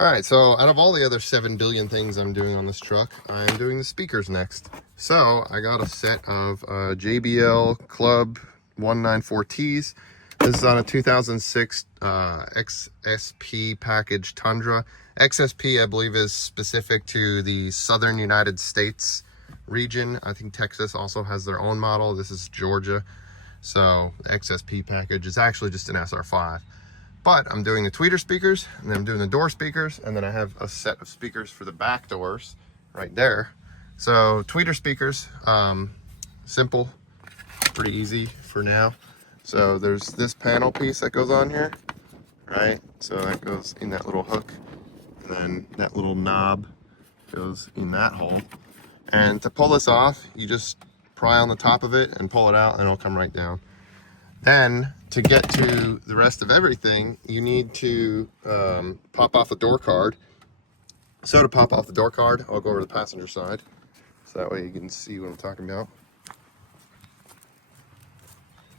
All right, so out of all the other 7 billion things I'm doing on this truck, I'm doing the speakers next. So I got a set of JBL Club 194Ts. This is on a 2006 XSP package Tundra. XSP, I believe, is specific to the southern United States region. I think Texas also has their own model. This is Georgia. So the XSP package is actually just an SR5. But I'm doing the tweeter speakers, and then I'm doing the door speakers, and then I have a set of speakers for the back doors right there. So tweeter speakers, simple, pretty easy for now. So there's this panel piece that goes on here, right? So that goes in that little hook, and then that little knob goes in that hole. And to pull this off, you just pry on the top of it and pull it out, and it'll come right down. Then, to get to the rest of everything, you need to pop off a door card. So to pop off the door card, I'll go over to the passenger side, so that way you can see what I'm talking about.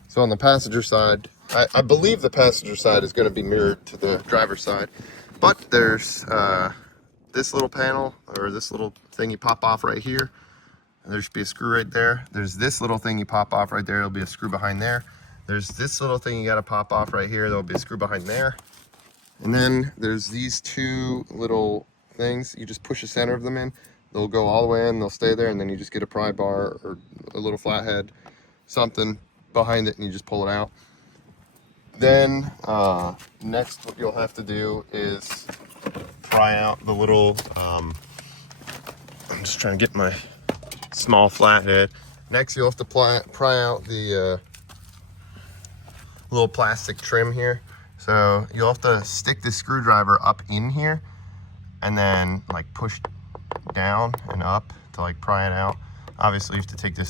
So on the passenger side, I believe the passenger side is going to be mirrored to the driver's side, but there's this little panel, or this little thing you pop off right here. There should be a screw right there. There's this little thing you pop off right there. There'll be a screw behind there. There's this little thing you got to pop off right here. There'll be a screw behind there. And then there's these two little things. You just push the center of them in. They'll go all the way in. They'll stay there. And then you just get a pry bar or a little flathead, something behind it, and you just pull it out. Then next what you'll have to do is pry out the little, I'm just trying to get my small flathead. Next you'll have to pry out the little plastic trim here. So you'll have to stick the screwdriver up in here and then like push down and up to like pry it out. Obviously you have to take this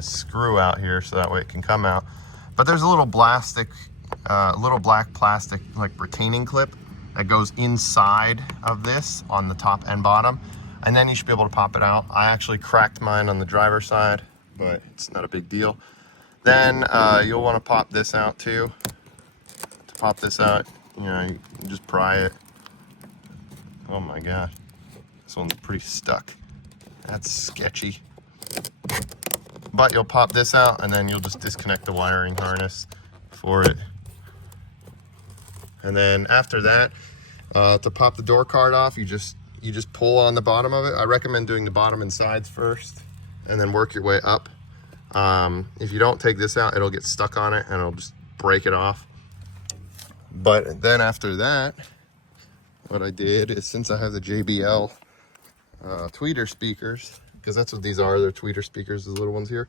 screw out here so that way it can come out. But there's a little black plastic like retaining clip that goes inside of this on the top and bottom, and then you should be able to pop it out. I actually cracked mine on the driver's side, but it's not a big deal. Then you'll want to pop this out too. To pop this out, you just pry it. Oh my god, this one's pretty stuck. That's sketchy. But you'll pop this out, and then you'll just disconnect the wiring harness for it. And then after that, to pop the door card off, you just pull on the bottom of it. I recommend doing the bottom and sides first, and then work your way up. If you don't take this out, it'll get stuck on it and it'll just break it off. But then after that, what I did is, since I have the JBL tweeter speakers, because that's what these are, they're tweeter speakers, the little ones here.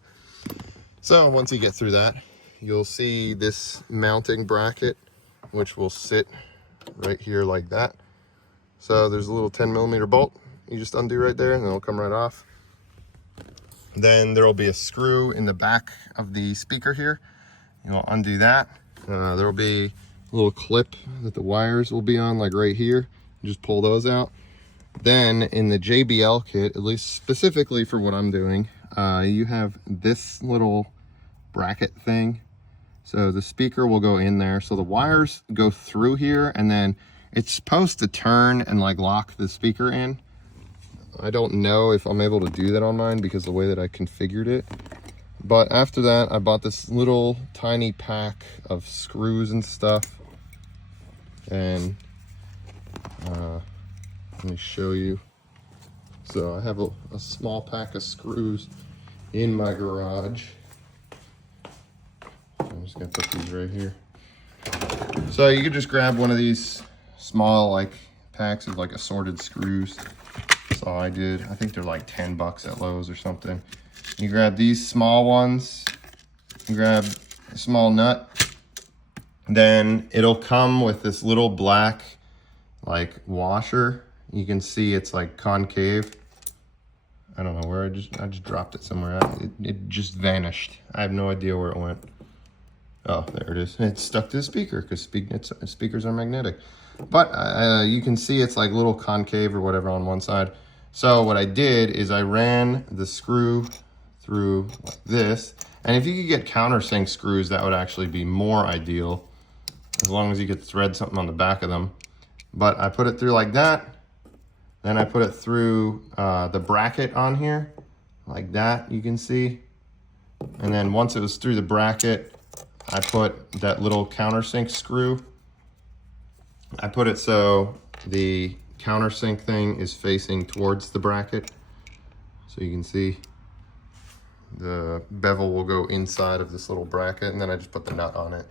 So once you get through that, you'll see this mounting bracket, which will sit right here like that. So there's a little 10mm bolt you just undo right there, and it'll come right off. Then there will be a screw in the back of the speaker here. You'll undo that. There will be a little clip that the wires will be on, like right here. You just pull those out. Then in the JBL kit, at least specifically for what I'm doing, you have this little bracket thing. So the speaker will go in there. So the wires go through here, and then it's supposed to turn and like lock the speaker in. I don't know if I'm able to do that on mine because of the way that I configured it. But after that, I bought this little tiny pack of screws and stuff. And let me show you. So I have a small pack of screws in my garage. I'm just gonna put these right here. So you could just grab one of these small like packs of like assorted screws. That's all I did. I think they're like 10 bucks at Lowe's or something. You grab these small ones, you grab a small nut, then it'll come with this little black like washer. You can see it's like concave. I don't know where I just dropped it somewhere. It just vanished. I have no idea where it went. Oh, there it is. It's stuck to the speaker because speakers are magnetic. But you can see it's like little concave or whatever on one side. So what I did is I ran the screw through like this. And if you could get countersink screws, that would actually be more ideal, as long as you could thread something on the back of them. But I put it through like that. Then I put it through the bracket on here, like that, you can see. And then once it was through the bracket, I put that little countersink screw. I put it so the countersink thing is facing towards the bracket. So you can see the bevel will go inside of this little bracket, and then I just put the nut on it.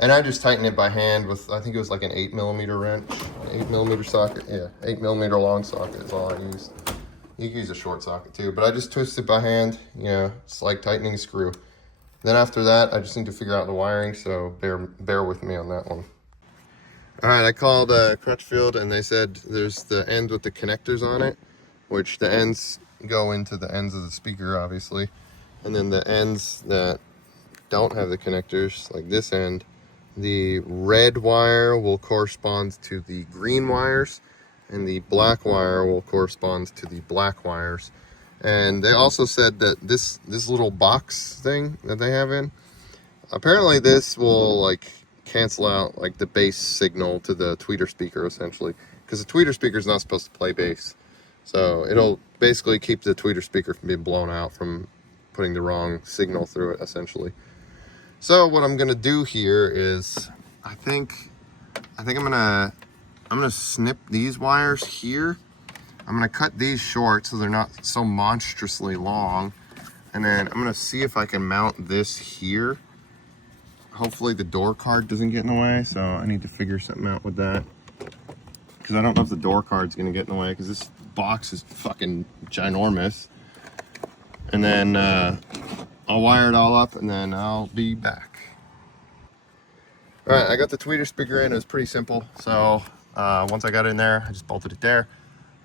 And I just tighten it by hand with, I think it was like an 8mm wrench, 8mm socket. Yeah, 8mm long socket is all I used. You can use a short socket too, but I just twist it by hand. You know, it's like tightening a screw. Then after that, I just need to figure out the wiring, so bear with me on that one. All right, I called CrutchField, and they said there's the end with the connectors on it, which the ends go into the ends of the speaker, obviously. And then the ends that don't have the connectors, like this end, the red wire will correspond to the green wires, and the black wire will correspond to the black wires. And they also said that this little box thing that they have in, apparently this will like cancel out like the bass signal to the tweeter speaker, essentially, because the tweeter speaker is not supposed to play bass. So it'll basically keep the tweeter speaker from being blown out from putting the wrong signal through it, essentially. So what I'm gonna do here is, I think I'm gonna snip these wires here. I'm gonna cut these short so they're not so monstrously long, and then I'm gonna see if I can mount this here. Hopefully the door card doesn't get in the way, so I need to figure something out with that, because I don't know if the door card's gonna get in the way, because this box is fucking ginormous. And then I'll wire it all up, and then I'll be back. All right, I got the tweeter speaker in. It was pretty simple. So once I got in there, I just bolted it there.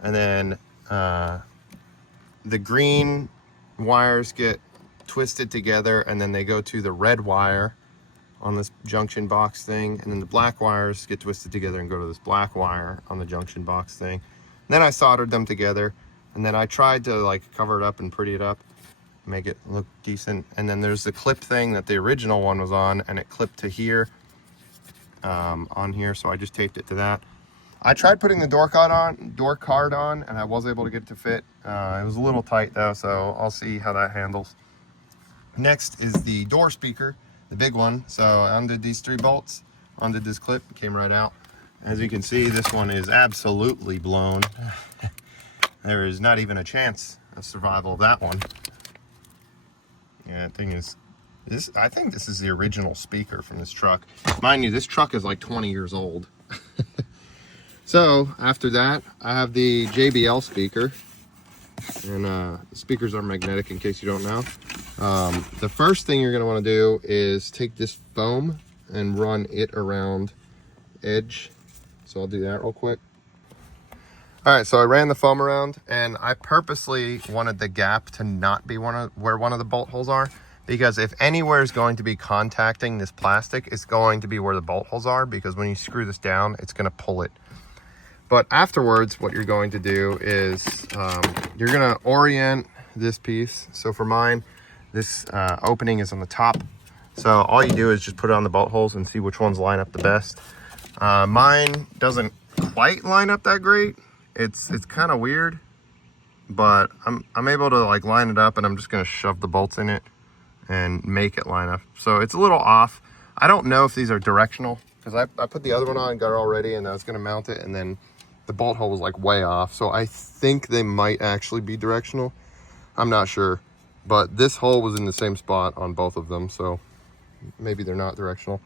And then the green wires get twisted together, and then they go to the red wire on this junction box thing. And then the black wires get twisted together and go to this black wire on the junction box thing. And then I soldered them together, and then I tried to like cover it up and pretty it up, make it look decent. And then there's the clip thing that the original one was on, and it clipped to here, on here, so I just taped it to that. I tried putting the door card on, and I was able to get it to fit. It was a little tight though, so I'll see how that handles. Next is the door speaker, the big one. So I undid these 3 bolts, undid this clip, it came right out. As you can see, this one is absolutely blown. There is not even a chance of survival of that one. Yeah, the thing is, I think this is the original speaker from this truck. Mind you, this truck is like 20 years old. So after that, I have the JBL speaker, and the speakers are magnetic, in case you don't know. The first thing you're going to want to do is take this foam and run it around edge. So I'll do that real quick. All right, so I ran the foam around, and I purposely wanted the gap to not be where one of the bolt holes are, because if anywhere is going to be contacting this plastic, it's going to be where the bolt holes are, because when you screw this down, it's going to pull it. But afterwards, what you're going to do is you're going to orient this piece. So for mine, this opening is on the top. So all you do is just put it on the bolt holes and see which ones line up the best. Mine doesn't quite line up that great. It's kind of weird, but I'm able to like line it up, and I'm just going to shove the bolts in it and make it line up. So it's a little off. I don't know if these are directional, because I put the other one on and got it all ready, and I was going to mount it, and then the bolt hole was like way off. So I think they might actually be directional. I'm not sure, but this hole was in the same spot on both of them, so maybe they're not directional.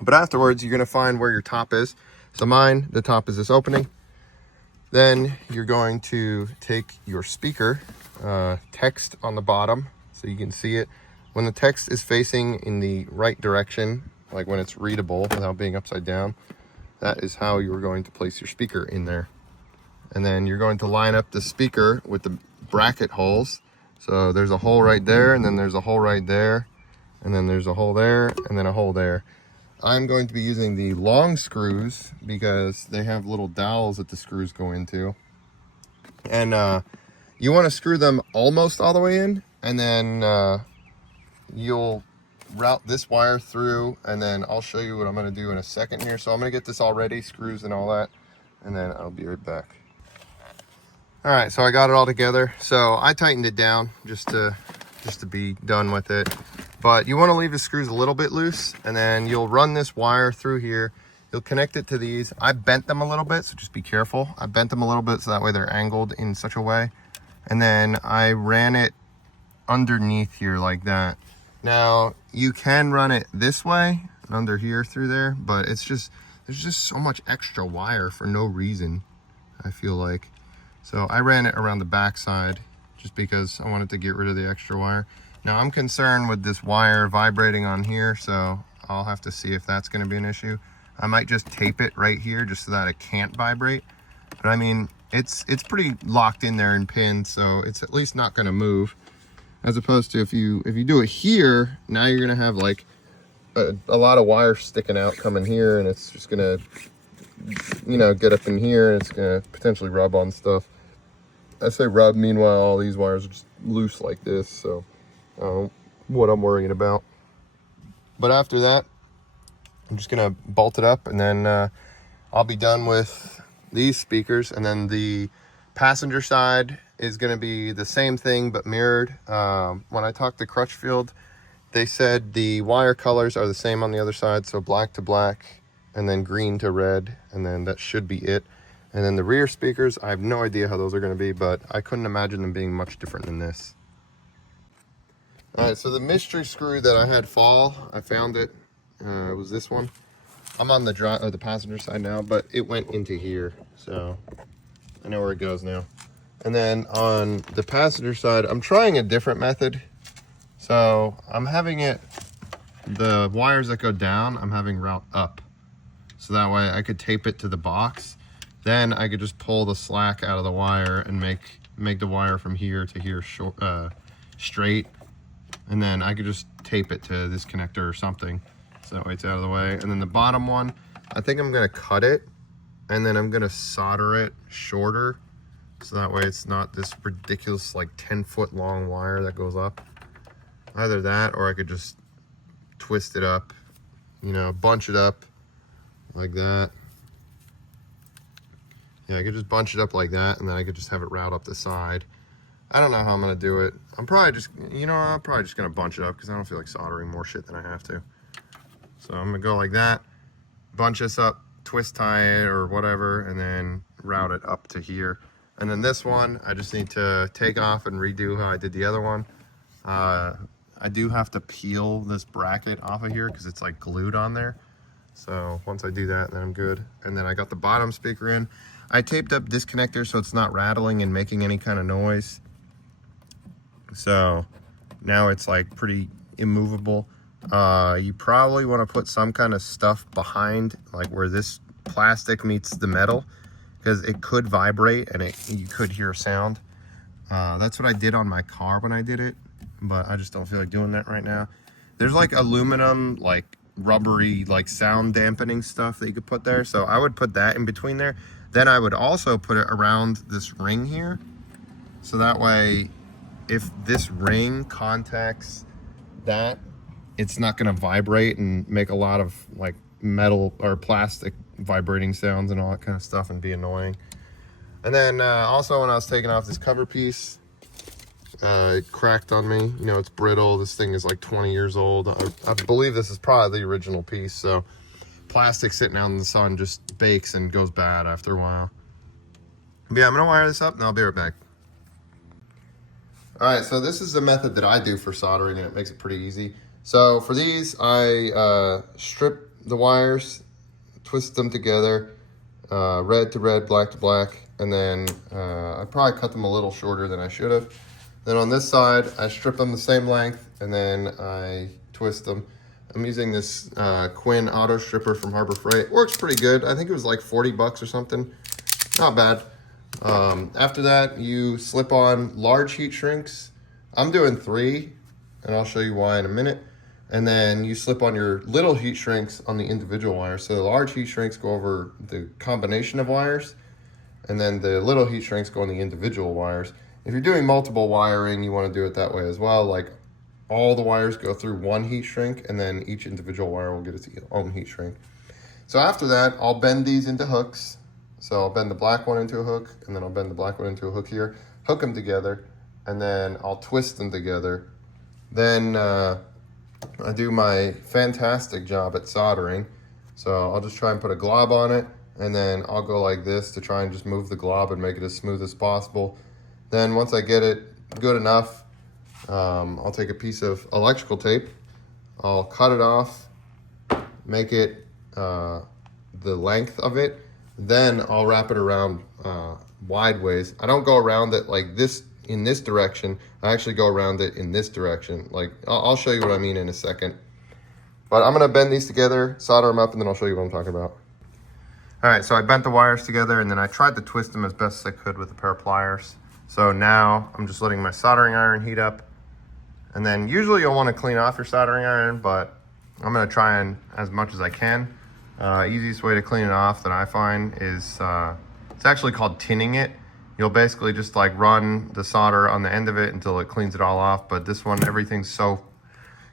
But afterwards, you're going to find where your top is. So mine, the top is this opening. Then you're going to take your speaker, text on the bottom so you can see it. When the text is facing in the right direction, like when it's readable without being upside down, that is how you're going to place your speaker in there. And then you're going to line up the speaker with the bracket holes. So there's a hole right there, and then there's a hole right there, and then there's a hole there, and then a hole there. I'm going to be using the long screws because they have little dowels that the screws go into. And you want to screw them almost all the way in, and then you'll route this wire through, and then I'll show you what I'm going to do in a second here. So I'm going to get this all ready, screws and all that, and then I'll be right back. All right, so I got it all together. So I tightened it down just to be done with it. But you want to leave the screws a little bit loose, and then you'll run this wire through here. You'll connect it to these. I bent them a little bit, so just be careful. I bent them a little bit so that way they're angled in such a way. And then I ran it underneath here like that. Now, you can run it this way, under here through there, but it's just, there's just so much extra wire for no reason, I feel like. So I ran it around the back side just because I wanted to get rid of the extra wire. Now I'm concerned with this wire vibrating on here, so I'll have to see if that's going to be an issue. I might just tape it right here just so that it can't vibrate. But I mean, it's pretty locked in there and pinned, so it's at least not going to move. As opposed to if you do it here, now you're going to have like a lot of wire sticking out coming here, and it's just going to, you know, get up in here, and it's going to potentially rub on stuff. I say rub, meanwhile all these wires are just loose like this, so what I'm worrying about. But after that, I'm just gonna bolt it up, and then I'll be done with these speakers. And then the passenger side is gonna be the same thing but mirrored. When I talked to CrutchField, they said the wire colors are the same on the other side, so black to black and then green to red, and then that should be it. And then the rear speakers, I have no idea how those are going to be, but I couldn't imagine them being much different than this. All right, so the mystery screw that I had fall, I found it. It was this one. I'm on the passenger side now, but it went into here, so I know where it goes now. And then on the passenger side, I'm trying a different method. So I'm having the wires that go down, I'm having route up. So that way I could tape it to the box. Then I could just pull the slack out of the wire and make the wire from here to here straight. And then I could just tape it to this connector or something. So that way it's out of the way. And then the bottom one, I think I'm gonna cut it, and then I'm gonna solder it shorter. So that way it's not this ridiculous like 10-foot long wire that goes up. Either that, or I could just twist it up, you know, bunch it up like that. Yeah, I could just bunch it up like that, and then I could just have it route up the side. I don't know how I'm gonna do it. I'm probably just, you know, I'm probably just gonna bunch it up because I don't feel like soldering more shit than I have to. So I'm gonna go like that, bunch this up, twist tie it or whatever, and then route it up to here. And then this one, I just need to take off and redo how I did the other one. I do have to peel this bracket off of here because it's like glued on there. So once I do that, then I'm good. And then I got the bottom speaker in. I taped up this connector so it's not rattling and making any kind of noise. So now it's like pretty immovable. You probably want to put some kind of stuff behind, like where this plastic meets the metal, because it could vibrate and you could hear a sound. That's what I did on my car when I did it, but I just don't feel like doing that right now. There's like aluminum, like rubbery, like sound dampening stuff that you could put there. So I would put that in between there. Then I would also put it around this ring here. So that way, if this ring contacts that, it's not gonna vibrate and make a lot of like metal or plastic vibrating sounds and all that kind of stuff and be annoying. And then also when I was taking off this cover piece, it cracked on me. You know, it's brittle. This thing is like 20 years old. I believe this is probably the original piece. So plastic sitting out in the sun just bakes and goes bad after a while. But yeah, I'm gonna wire this up and I'll be right back. All right, so this is the method that I do for soldering, and it makes it pretty easy. So for these, I strip the wires, twist them together, red to red, black to black, and then I probably cut them a little shorter than I should have. Then on this side, I strip them the same length, and then I twist them. I'm using this Quinn auto stripper from Harbor Freight. It works pretty good. I think it was like 40 bucks or something. Not bad. After that, you slip on large heat shrinks. I'm doing 3, and I'll show you why in a minute. And then you slip on your little heat shrinks on the individual wires. So the large heat shrinks go over the combination of wires, and then the little heat shrinks go on the individual wires. If you're doing multiple wiring, you want to do it that way as well. Like all the wires go through one heat shrink, and then each individual wire will get its own heat shrink. So after that, I'll bend these into hooks, So I'll bend the black one into a hook, and then I'll bend the black one into a hook here, hook them together, and then I'll twist them together. Then I do my fantastic job at soldering. So I'll just try and put a glob on it, and then I'll go like this to try and just move the glob and make it as smooth as possible. Then once I get it good enough, I'll take a piece of electrical tape, I'll cut it off, make it the length of it, then I'll wrap it around wide ways. I don't go around it like this in this direction. I actually go around it in this direction. Like I'll show you what I mean in a second. But I'm gonna bend these together, solder them up, and then I'll show you what I'm talking about. All right, so I bent the wires together, and then I tried to twist them as best as I could with a pair of pliers. So now I'm just letting my soldering iron heat up. And then usually you'll want to clean off your soldering iron, but I'm going to try and as much as I can. Easiest way to clean it off that I find is it's actually called tinning it. You'll basically just like run the solder on the end of it until it cleans it all off. But this one, everything's so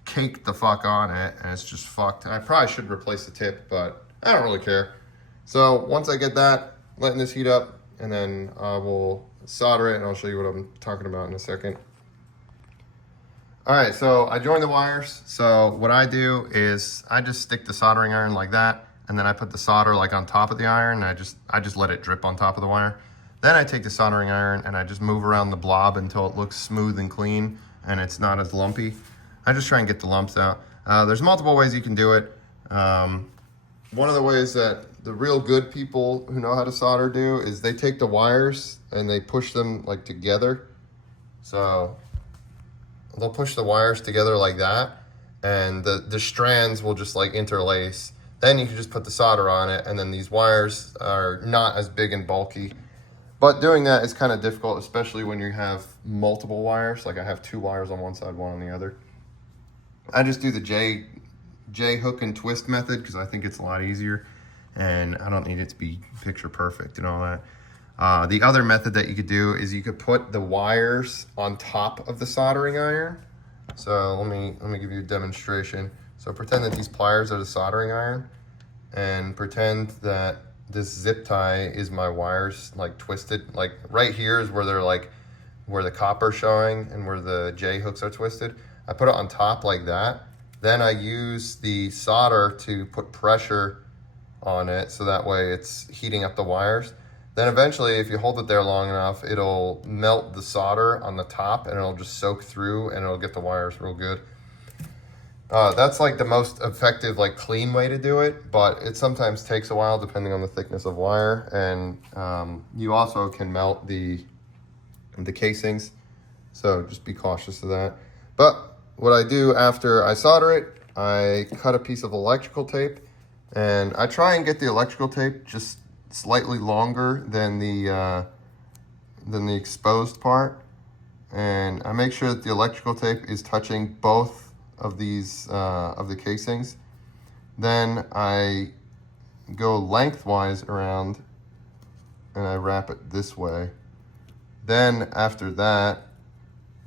caked the fuck on it, and it's just fucked. I probably should replace the tip, but I don't really care. So once I get that, letting this heat up, and then I will solder it, and I'll show you what I'm talking about in a second. All right, so I joined the wires. So what I do is I just stick the soldering iron like that, and then I put the solder like on top of the iron, and I just let it drip on top of the wire. Then I take the soldering iron and I just move around the blob until it looks smooth and clean and it's not as lumpy. I just try and get the lumps out. There's multiple ways you can do it. One of the ways that the real good people who know how to solder do is they take the wires and they push them like together. So they'll push the wires together like that, and the strands will just like interlace. Then you can just put the solder on it, and then these wires are not as big and bulky. But doing that is kind of difficult, especially when you have multiple wires. Like I have 2 wires on one side, 1 on the other. I just do the J hook and twist method because I think it's a lot easier, and I don't need it to be picture perfect and all that. The other method that you could do is you could put the wires on top of the soldering iron. So let me give you a demonstration. So pretend that these pliers are the soldering iron, and pretend that this zip tie is my wires like twisted. Like right here is where they're like, where the copper's showing and where the J hooks are twisted. I put it on top like that. Then I use the solder to put pressure on it so that way it's heating up the wires. Then eventually, if you hold it there long enough, it'll melt the solder on the top and it'll just soak through and it'll get the wires real good. That's like the most effective, like clean way to do it, but it sometimes takes a while depending on the thickness of wire, and you also can melt the casings, so just be cautious of that. But what I do after I solder it, I cut a piece of electrical tape, and I try and get the electrical tape just slightly longer than the exposed part, and I make sure that the electrical tape is touching both of these of the casings. Then I go lengthwise around and I wrap it this way. Then after that,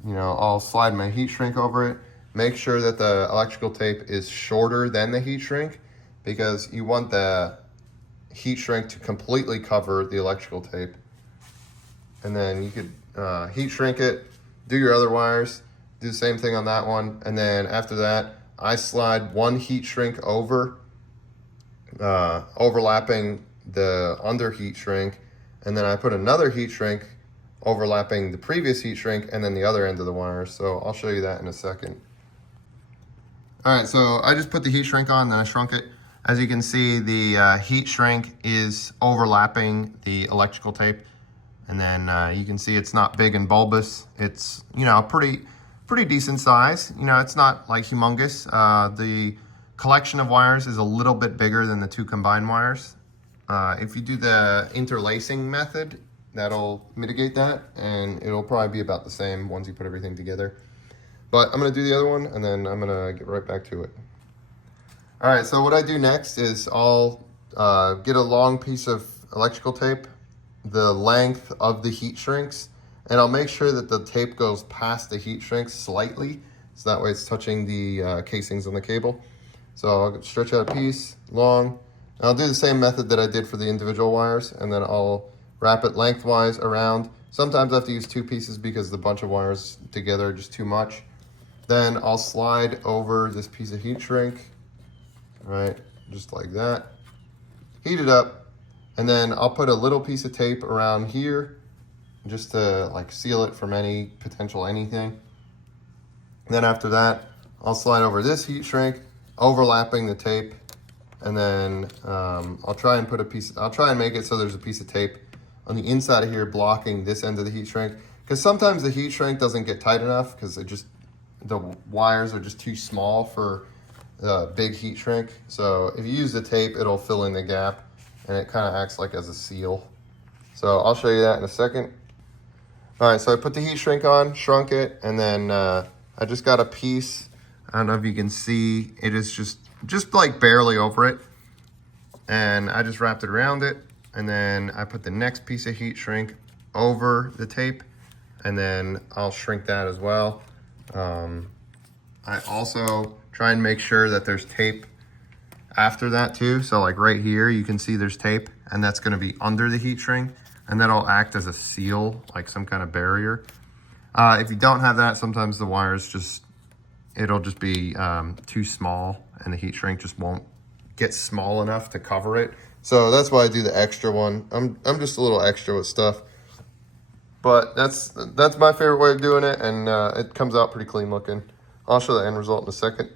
you know, I'll slide my heat shrink over it. Make sure that the electrical tape is shorter than the heat shrink, because you want the heat shrink to completely cover the electrical tape. And then you could heat shrink it, do your other wires, do the same thing on that one, and then after that, I slide one heat shrink over, overlapping the under heat shrink, and then I put another heat shrink overlapping the previous heat shrink and then the other end of the wires. So I'll show you that in a second. All right, so I just put the heat shrink on, then I shrunk it. As you can see, the heat shrink is overlapping the electrical tape, and then you can see it's not big and bulbous. It's, you know, pretty decent size. You know, it's not like humongous. The collection of wires is a little bit bigger than the 2 combined wires. If you do the interlacing method, that'll mitigate that, and it'll probably be about the same once you put everything together. But I'm gonna do the other one, and then I'm gonna get right back to it. All right, so what I do next is I'll get a long piece of electrical tape, the length of the heat shrinks, and I'll make sure that the tape goes past the heat shrink slightly, so that way it's touching the casings on the cable. So I'll stretch out a piece long, I'll do the same method that I did for the individual wires, and then I'll wrap it lengthwise around. Sometimes I have to use 2 pieces because the bunch of wires together are just too much. Then I'll slide over this piece of heat shrink, right, just like that. Heat it up, and then I'll put a little piece of tape around here just to like seal it from any potential anything. Then after that, I'll slide over this heat shrink, overlapping the tape, and then I'll try and make it so there's a piece of tape on the inside of here blocking this end of the heat shrink, because sometimes the heat shrink doesn't get tight enough because the wires are just too small for the big heat shrink. So if you use the tape, it'll fill in the gap, and it kind of acts like as a seal. So I'll show you that in a second. All right, so I put the heat shrink on, shrunk it, and then I just got a piece. I don't know if you can see, it is just like barely over it. And I just wrapped it around it, and then I put the next piece of heat shrink over the tape, and then I'll shrink that as well. I also try and make sure that there's tape after that too. So like right here, you can see there's tape, and that's gonna be under the heat shrink, and that'll act as a seal, like some kind of barrier. If you don't have that, sometimes the wires it'll just be too small, and the heat shrink just won't get small enough to cover it. So that's why I do the extra one. I'm just a little extra with stuff, but that's my favorite way of doing it, and it comes out pretty clean looking. I'll show the end result in a second.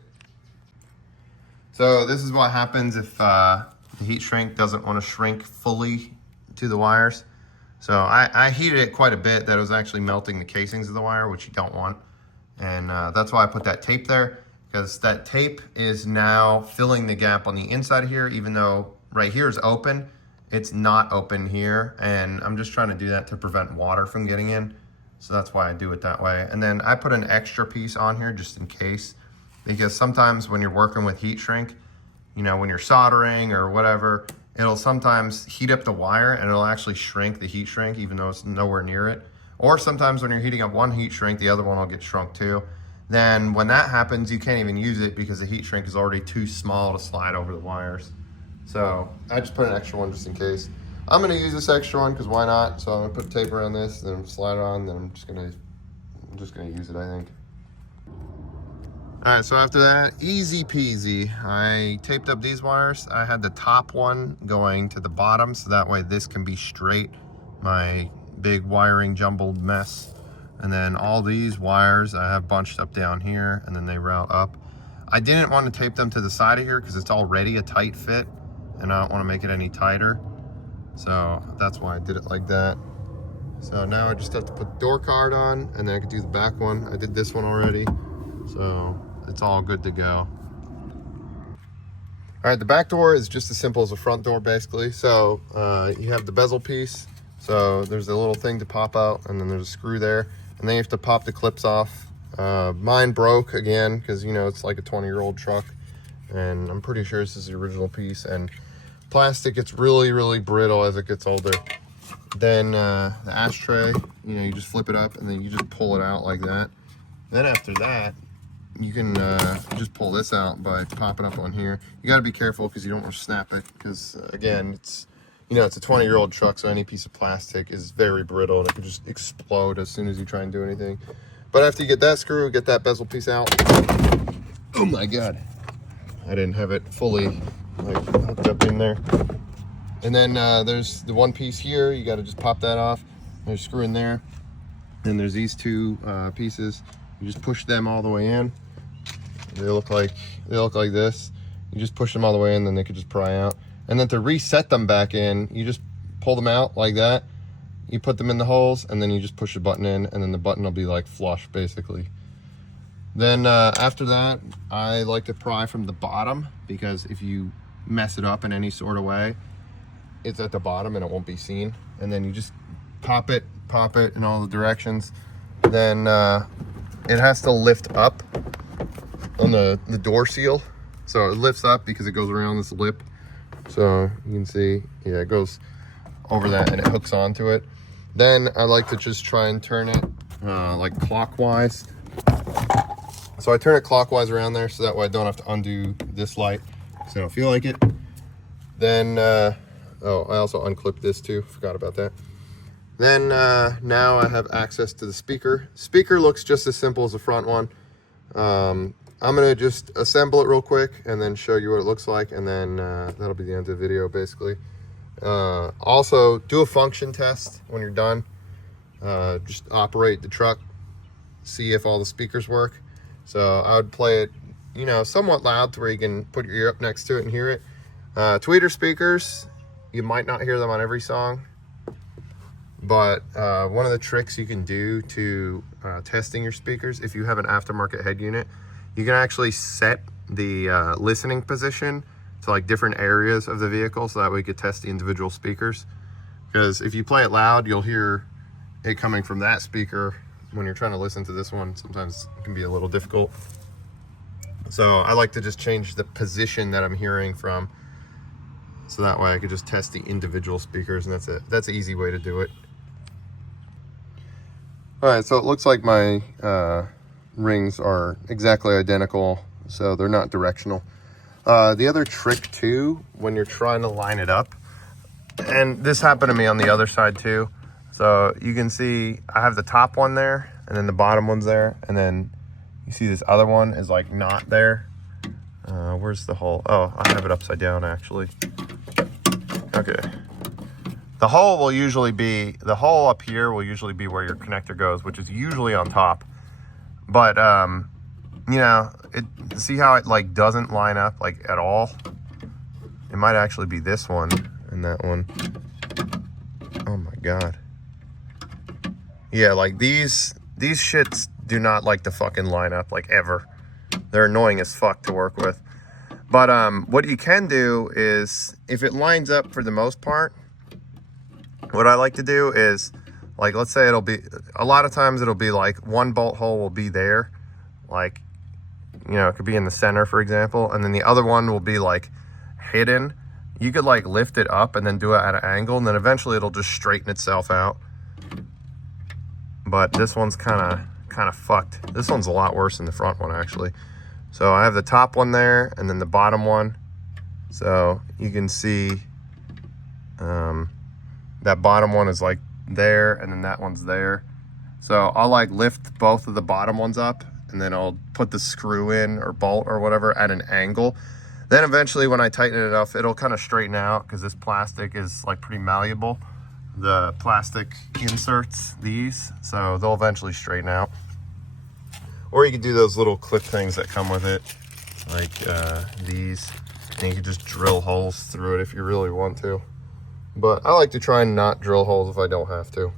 So this is what happens if the heat shrink doesn't want to shrink fully to the wires. So I heated it quite a bit that it was actually melting the casings of the wire, which you don't want. And that's why I put that tape there, because that tape is now filling the gap on the inside here, even though right here is open. It's not open here, and I'm just trying to do that to prevent water from getting in. So that's why I do it that way. And then I put an extra piece on here just in case, because sometimes when you're working with heat shrink, you know, when you're soldering or whatever, it'll sometimes heat up the wire and it'll actually shrink the heat shrink even though it's nowhere near it. Or sometimes when you're heating up one heat shrink, the other one will get shrunk too. Then when that happens, you can't even use it because the heat shrink is already too small to slide over the wires. So I just put an extra one just in case. I'm gonna use this extra one because why not? So I'm gonna put tape around this, then slide it on, then I'm just gonna use it, I think. All right, so after that, easy peasy. I taped up these wires. I had the top one going to the bottom, so that way this can be straight, my big wiring jumbled mess. And then all these wires I have bunched up down here, and then they route up. I didn't want to tape them to the side of here because it's already a tight fit, and I don't want to make it any tighter. So that's why I did it like that. So now I just have to put the door card on, and then I could do the back one. I did this one already, so it's all good to go. All right, the back door is just as simple as the front door, basically. So you have the bezel piece. So there's a little thing to pop out, and then there's a screw there. And then you have to pop the clips off. Mine broke again, because, you know, it's like a 20-year-old truck. And I'm pretty sure this is the original piece. And plastic gets really, really brittle as it gets older. Then the ashtray, you know, you just flip it up, and then you just pull it out like that. Then after that, you can just pull this out by popping up on here. You got to be careful because you don't want to snap it, because again, it's, you know, it's a 20-year-old truck, so any piece of plastic is very brittle and it can just explode as soon as you try and do anything. But after you get that screw, get that bezel piece out. Oh my God, I didn't have it fully like hooked up in there. And then there's the one piece here. You got to just pop that off. There's a screw in there. Then there's these two pieces. You just push them all the way in. They look like this. You just push them all the way in, then they could just pry out. And then to reset them back in, you just pull them out like that. You put them in the holes, and then you just push the button in, and then the button will be like flush, basically. Then after that, I like to pry from the bottom, because if you mess it up in any sort of way, it's at the bottom and it won't be seen. And then you just pop it in all the directions. Then it has to lift up on the door seal. So it lifts up because it goes around this lip. So you can see, yeah, it goes over that and it hooks onto it. Then I like to just try and turn it like clockwise. So I turn it clockwise around there, so that way I don't have to undo this light because I don't feel like it. Then, oh, I also unclipped this too, forgot about that. Then now I have access to the speaker. Speaker looks just as simple as the front one. I'm gonna just assemble it real quick and then show you what it looks like, and then that'll be the end of the video basically. Also, do a function test when you're done. Just operate the truck, see if all the speakers work. So I would play it, you know, somewhat loud to where you can put your ear up next to it and hear it. Tweeter speakers, you might not hear them on every song, but one of the tricks you can do to testing your speakers, if you have an aftermarket head unit, you can actually set the listening position to like different areas of the vehicle, so that way you could test the individual speakers. Because if you play it loud, you'll hear it coming from that speaker. When you're trying to listen to this one, sometimes it can be a little difficult. So I like to just change the position that I'm hearing from, so that way I could just test the individual speakers, and that's it. That's an easy way to do it. All right, so it looks like my rings are exactly identical, so they're not directional. The other trick too, when you're trying to line it up, and this happened to me on the other side too. So you can see I have the top one there, and then the bottom one's there, and then you see this other one is like not there. Where's the hole? Oh, I have it upside down actually. Okay. The hole will usually be, the hole up here will usually be where your connector goes, which is usually on top. But, you know, see how it like doesn't line up like at all? It might actually be this one and that one. Oh my God. Yeah, like these shits do not like to fucking line up like ever. They're annoying as fuck to work with. But what you can do is, if it lines up for the most part, what I like to do is, like, let's say it'll be, a lot of times it'll be like one bolt hole will be there, like, you know, it could be in the center, for example, and then the other one will be like hidden. You could like lift it up and then do it at an angle, and then eventually it'll just straighten itself out. But this one's kind of fucked. This one's a lot worse than the front one actually. So I have the top one there and then the bottom one. So you can see that bottom one is like there, and then that one's there. So I'll like lift both of the bottom ones up, and then I'll put the screw in or bolt or whatever at an angle. Then eventually when I tighten it enough, it'll kind of straighten out, because this plastic is like pretty malleable. The plastic inserts these, so they'll eventually straighten out. Or you could do those little clip things that come with it, like these, and you can just drill holes through it if you really want to. But I like to try and not drill holes if I don't have to.